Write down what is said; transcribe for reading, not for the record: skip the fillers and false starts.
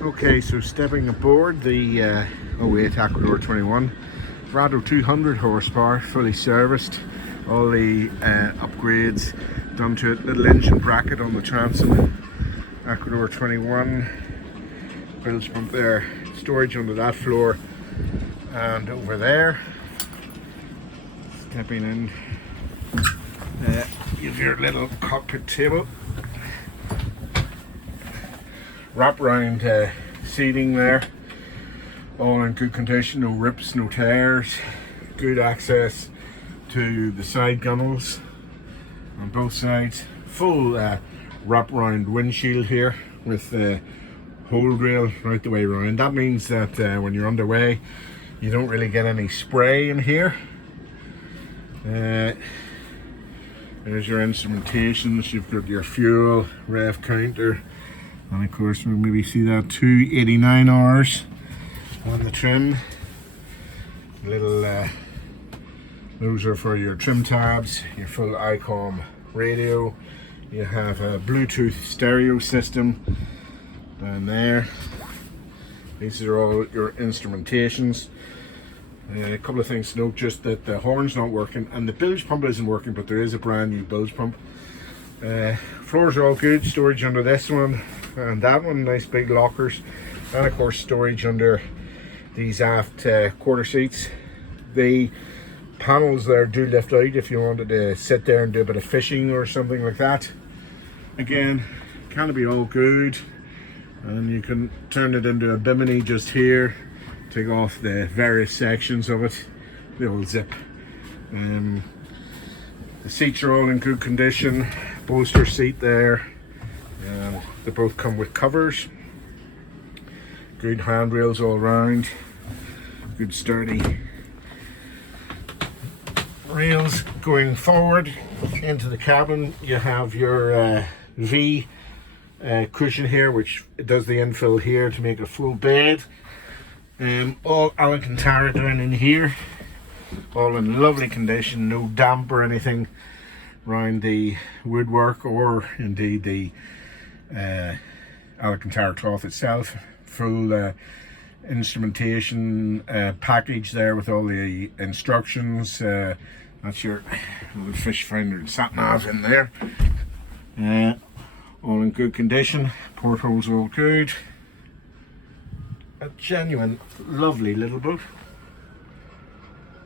Okay, so stepping aboard the 08 Aquador 21, Rado 200 horsepower, fully serviced, all the upgrades done to it, little engine bracket on the transom, Aquador 21, bilge pump there, storage under that floor, and over there, stepping in, you have your little cockpit table. Wrap round seating there, all in good condition, no rips, no tears, good access to the side gunnels on both sides, full wrap round windshield here with the hold rail right the way around. That means that when you're underway you don't really get any spray in here. There's your instrumentations, you've got your fuel, rev counter, and of course we'll maybe see that 289 hours on the trim. Little those are for your trim tabs, your full ICOM radio. You have a Bluetooth stereo system down there. These are all your instrumentations. A couple of things to note, just that the horn's not working and the bilge pump isn't working, but there is a brand new bilge pump. Floors are all good, storage under this one and that one, nice big lockers, and of course storage under these aft quarter seats. The panels there do lift out if you wanted to sit there and do a bit of fishing or something like that. Again, canopy all good, and you can turn it into a bimini just here, take off the various sections of it, the old zip. The seats are all in good condition, bolster seat there, they both come with covers, good handrails all round, good sturdy rails going forward. Into the cabin you have your V cushion here, which does the infill here to make a full bed. All Alcantara down in here, all in lovely condition, no damp or anything around the woodwork or indeed the Alcantara cloth itself. Full instrumentation package there with all the instructions. That's your little fish finder and sat nav in there. All in good condition, portholes all good. A genuine lovely little boat.